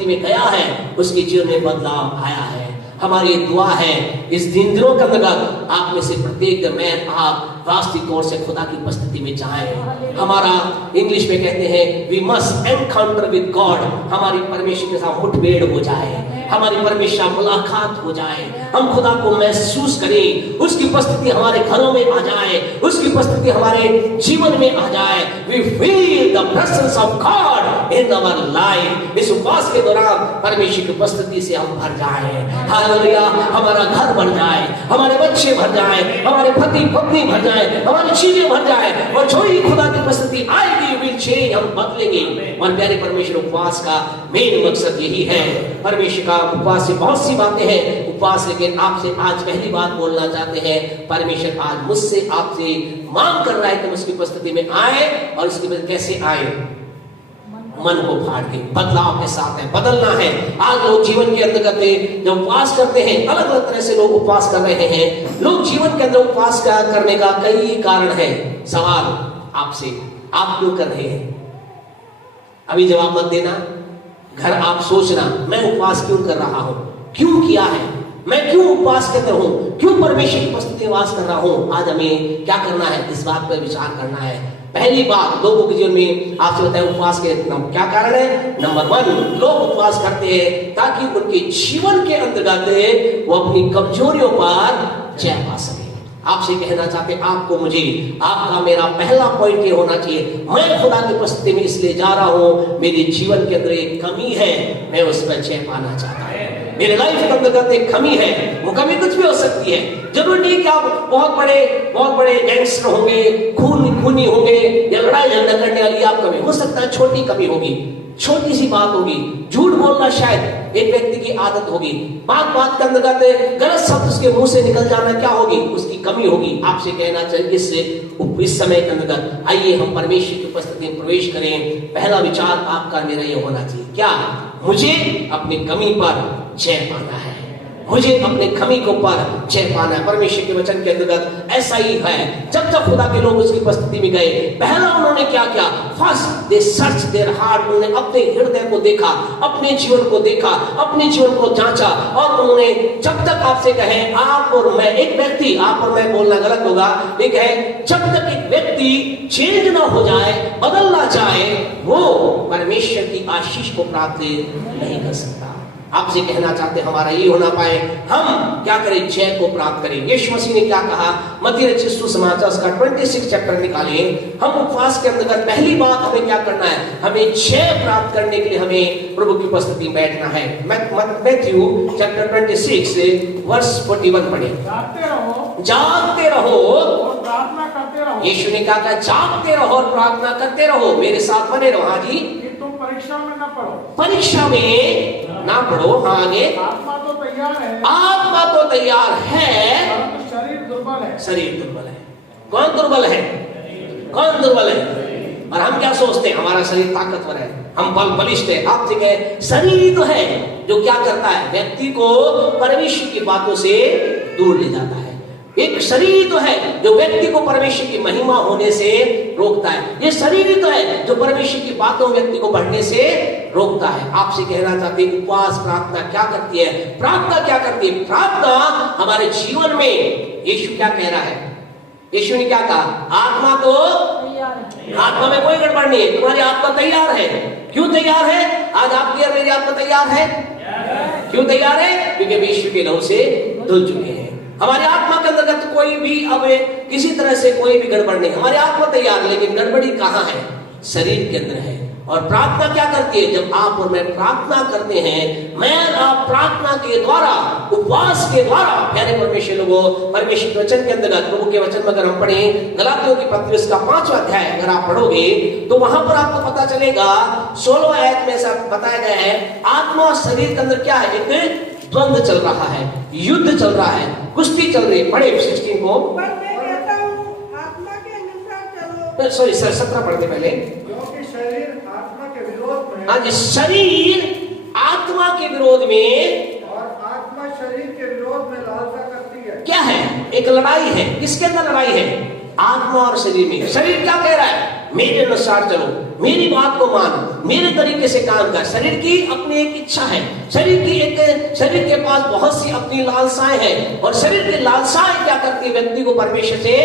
उपस्थिति में गया है उसके जीवन में बदलाव आया है। हमारी दुआ है इस दिनों के अंतर्गत आप में से प्रत्येक मैं आप वास्तविक तौर से खुदा की उपस्थिति में जाएं। हमारा इंग्लिश में कहते हैं we must encounter with God, हमारी परमेश्वर के साथ मुठभेड़ हो जाए, हमारी परमेश्वर मुलाकात हो जाए, हम खुदा को महसूस करें, उसकी उपस्थिति हमारे घरों में आ जाए, उसकी उपस्थिति हमारे जीवन में आ जाए। We feel the presence of God in our life. इस उपवास के दौरान परमेश्वर की उपस्थिति से हम भर जाए, हालेलुया। हमारा घर भर जाए, हमारे बच्चे भर जाए, हमारे पति पत्नी भर जाए, हमारी चीजें भर जाए, और जो ही खुदा की उपस्थिति आएगी विल चेंज, हम बदलेंगे। और प्यारे परमेश्वर, उपवास का मेन मकसद यही है। परमेश्वर का उपवास से बहुत सी बातें हैं उपवास, लेकिन आपसे आज पहली बात बोलना चाहते हैं। परमेश्वर आज मुझसे आपसे मांग कर रहा है कि हम उसकी उपस्थिति में आए, और उसकी वजह कैसे आए? मन को फाड़ के बदलाव के साथ है, बदलना है। आज लोग जीवन के अंतर्गत जब उपवास करते हैं, अलग अलग तरह से लोग उपवास कर रहे हैं। लोग जीवन के अंदर उपवास करने का कई कारण है। सवाल आपसे, आप क्यों कर रहे हैं? अभी जवाब मत देना, घर आप सोचना मैं उपवास क्यों कर रहा हूं, क्यों किया है, मैं क्यों उपवास करता हूं, क्यों परमेश्वर की उपस्थिति में वास कर रहा हूं। आज हमें क्या करना है, इस बात पर विचार करना है। पहली बात, लोगों के जीवन में आपसे बताएं उपवास के क्या कारण है। नंबर 1, लोग उपवास करते हैं ताकि उनके जीवन के अंतर्गत वो अपनी कमजोरियों पर जय पा सके। आपसे कहना चाहते हैं, आपको मुझे, आपका मेरा पहला पॉइंट ये होना चाहिए, मैं खुदा की उपस्थिति में इसलिए जा रहा हूं, मेरे जीवन के अंदर एक कमी है, मैं उस पर जय पाना चाहता हूं। मेरे लाइफ के अंतर्गत एक कमी है, वो कमी कुछ भी हो सकती है। जरूरी नहीं कि आप बहुत बड़े गैंगस्टर होंगे, खूनी होंगे, या लड़ाई झगड़ा करने वाली आप कमी हो सकता है, छोटी कमी होगी, छोटी सी बात होगी। झूठ बोलना शायद एक व्यक्ति की आदत होगी, बात के अंतर्गत गलत शब्द उसके मुंह से निकल जाना क्या होगी, उसकी कमी होगी। आपसे कहना चाहिए इस समय के अंतर्गत आइए हम परमेश्वर की उपस्थिति में प्रवेश करें। पहला विचार आपका मेरा ये होना चाहिए, क्या मुझे अपनी कमी पर जय पाना है, मुझे अपने कमी को पर जय पाना है। परमेश्वर के वचन के अंतर्गत ऐसा ही है। जब तक खुदा के लोग उसकी उपस्थिति में गए, पहला उन्होंने क्या किया, first they search their heart, उन्होंने अपने हृदय को देखा, अपने जीवन को देखा, अपने जीवन को जांचा। और उन्होंने, जब तक आपसे कहे आप और मैं, एक व्यक्ति, आप और मैं बोलना गलत होगा, एक है, जब तक एक व्यक्ति चेंज ना हो जाए, बदल ना जाए, वो परमेश्वर की आशीष को प्राप्त नहीं कर सकता। आपसे कहना चाहते हमारा ये होना पाए, हम क्या करें, जय को प्राप्त करें। यीशु मसीह ने क्या कहा, मत्ती रचित सुसमाचार उसका 26 चैप्टर निकालिए। हम उपवास के अंतर्गत पहली बात हमें क्या करना है, हमें जय प्राप्त करने के लिए हमें प्रभु की उपस्थिति में बैठना है। मैथ्यू चैप्टर 26 वर्स 41 पढ़े। जागते रहो और प्रार्थना करते रहो। यीशु ने कहा जागते रहो और प्रार्थना करते रहो, मेरे साथ बने रहो। हाँ जी, तुम परीक्षा में ना पढ़ो, परीक्षा में ना पढ़ो। हाँ आगे, आत्मा तो तैयार है, आत्मा तो तैयार है, परंतु शरीर दुर्बल है। शरीर दुर्बल है। कौन दुर्बल है, कौन दुर्बल है? और हम क्या सोचते हैं, हमारा शरीर ताकतवर है, हम बलिष्ठ है। आपसे कहे, शरीर तो है जो क्या करता है, व्यक्ति को परमेश्वर की बातों से दूर ले जाता है। एक शरीर तो है जो व्यक्ति को परमेश्वर की महिमा होने से रोकता है। ये शरीर ही तो है जो परमेश्वर की बातों व्यक्ति को बढ़ने से रोकता है। आपसे कहना चाहते हैं, उपवास प्रार्थना क्या करती है, प्रार्थना क्या करती है? प्रार्थना हमारे जीवन में, यीशु क्या कह रहा है, यीशु ने क्या कहा, आत्मा तो आत्मा में कोई गड़बड़ नहीं है, तुम्हारी आत्मा तैयार है। क्यों तैयार है? आज आपकी और मेरी आत्मा तैयार है। क्यों तैयार है? क्योंकि यीशु के लहू से धुल चुके हैं। हमारी आत्मा के अंतर्गत कोई भी अब किसी तरह से कोई भी गड़बड़ नहीं, हमारी आत्मा तैयार, लेकिन गड़बड़ी कहाँ है? शरीर के अंदर है। और प्रार्थना क्या करती है? जब आप और मैं प्रार्थना करते हैं, मैं आप प्रार्थना के द्वारा, उपवास के द्वारा, प्यारे परमेश्वर लोगों, परमेश्वर के वचन के अंतर्गत, प्रभु के वचन में अगर हम पढ़ें, गलातियों की पत्री उसका 5वां अध्याय अगर आप पढ़ोगे तो वहां पर आपको पता चलेगा, 16 आयत में ऐसा बताया गया है, आत्मा और शरीर के अंदर क्या है, एक द्वंद्व चल रहा है, युद्ध चल रहा है, कुश्ती चल रही है। पढ़े 16 को, सॉरी सर 17 पढ़ते पहले। शरीर आत्मा के विरोध में, हाँ जी, शरीर आत्मा के विरोध में और आत्मा शरीर के विरोध में लालसा करती है। क्या है? एक लड़ाई है। किसके अंदर लड़ाई है? आत्मा और शरीर में। शरीर क्या कह रहा है? मेरे अनुसार चलो, मेरी बात को मानो, मेरे तरीके से काम कर। शरीर की अपनी एक इच्छा है, शरीर के पास बहुत सी अपनी लालसाएं हैं, और शरीर की लालसाएं क्या करती है? व्यक्ति को परमेश्वर से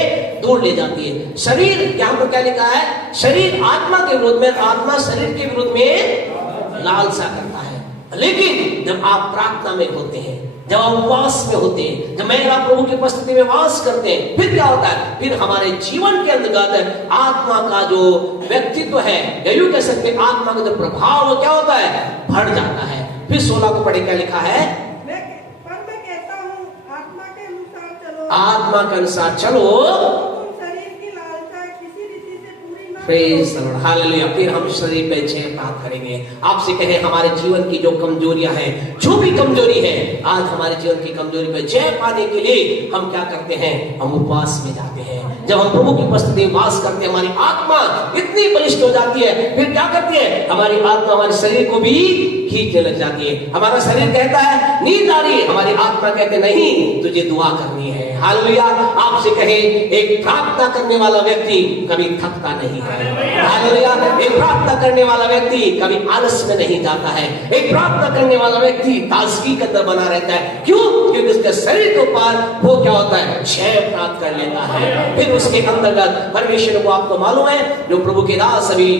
दूर ले जाती है। शरीर, यहाँ पर क्या लिखा है? शरीर आत्मा के विरोध में, आत्मा शरीर के विरोध में लालसा करता है। लेकिन जब आप प्रार्थना में होते हैं, जब हम उपवास में होते हैं, जब मैं प्रभु की उपस्थिति में वास करते हैं, फिर क्या होता है? फिर हमारे जीवन के अंतर्गत आत्मा का जो व्यक्तित्व है, या यूं कह सकते हैं आत्मा का जो प्रभाव वो क्या होता है? बढ़ जाता है। फिर 16 को पढ़े, क्या लिखा है? पर मैं कहता हूँ आत्मा के अनुसार चलो, आत्मा के अनुसार चलो, तुम शरीर की लालसा किसी रीति से पूरी न प्रेज़ द लॉर्ड, हालेलुया। फिर हम शरीर पे जय प्राप्त करेंगे। आपसे कहें, हमारे जीवन की जो कमजोरियां हैं, जो भी कमजोरी है, आज हमारे जीवन की कमजोरी पे जय पाने के लिए हम क्या करते हैं? हम उपवास में जाते हैं। जब हम प्रभु की उपस्थिति में वास करते हैं, हमारी आत्मा इतनी बलिष्ठ हो जाती है, फिर क्या करती है? हमारी आत्मा हमारे शरीर को भी खींचने लग जाती है। हमारा शरीर कहता है नींद आ रही है, हमारी आत्मा कहते नहीं, तुझे दुआ करनी है। हालेलुया। आपसे कहे, एक प्रार्थना करने वाला व्यक्ति कभी थकता नहीं है। हालेलुया। एक प्रार्थना करने वाला व्यक्ति कभी आलस में नहीं जाता है। एक प्रार्थना करने वाला व्यक्ति ताजगी का अंदर बना रहता है। क्यों? क्योंकि उसके शरीर के ऊपर वो क्या होता है? जय प्राप्त कर लेता है। फिर उसके अंतर्गत परमेश्वर को, आपको मालूम है, जो प्रभु के दास अभी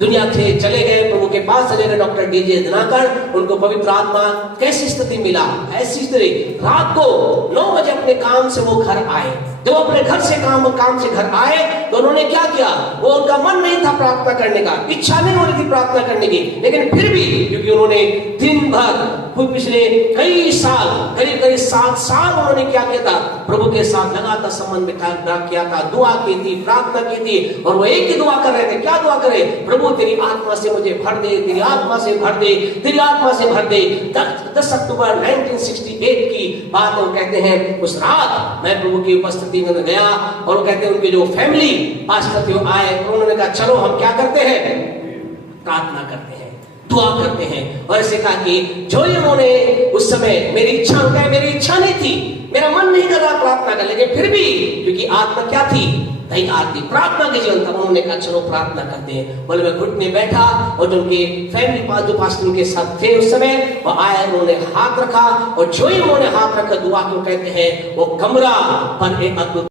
दुनिया से चले गए, प्रभु के पास चले गए, डॉक्टर डीजे दिनाकर, उनको पवित्र आत्मा कैसी स्थिति मिला? ऐसी स्थिति, रात को 9 बजे अपने काम से वो घर आए। जब अपने घर से काम से घर आए, तो उन्होंने क्या किया? वो, उनका मन नहीं था प्रार्थना करने का, इच्छा नहीं हो रही थी प्रार्थना करने की, लेकिन फिर भी क्योंकि उन्होंने दिन भर पिछले कई साल, करीब 7 साल उन्होंने क्या किया था? प्रभु के साथ लगातार संबंध बिठा किया था, दुआ की थी, प्रार्थना की थी, और वो एक ही दुआ कर रहे थे। क्या दुआ करे? प्रभु तेरी आत्मा से मुझे भर दे, तेरी आत्मा से भर दे, तेरी आत्मा से भर दे। 10 अक्टूबर 1968 की बात, वो कहते हैं उस रात मैं प्रभु की उपस्थिति में गया, और वो कहते हैं उनके जो फैमिली पास्टर थे आए, और उन्होंने कहा चलो हम क्या करते हैं? प्रार्थना करते हैं, दुआ करते हैं। और ऐसे कहा कि जो उन्होंने उस समय, मेरी इच्छा नहीं थी, मेरा मन नहीं कर रहा प्रार्थना कर, लेकिन फिर भी क्योंकि आत्मा क्या थी? तैयार थी प्रार्थना के जीवन। तब उन्होंने कहा चलो प्रार्थना करते हैं। बोले मैं घुटने बैठा, और जो उनके फैमिली पास जो पास्टर उनके साथ थे उस समय, वो आए, उन्होंने हाथ रखा, और जो ही उन्होंने हाथ रखा दुआ को कहते हैं, वो कमरा पर एक अद्भुत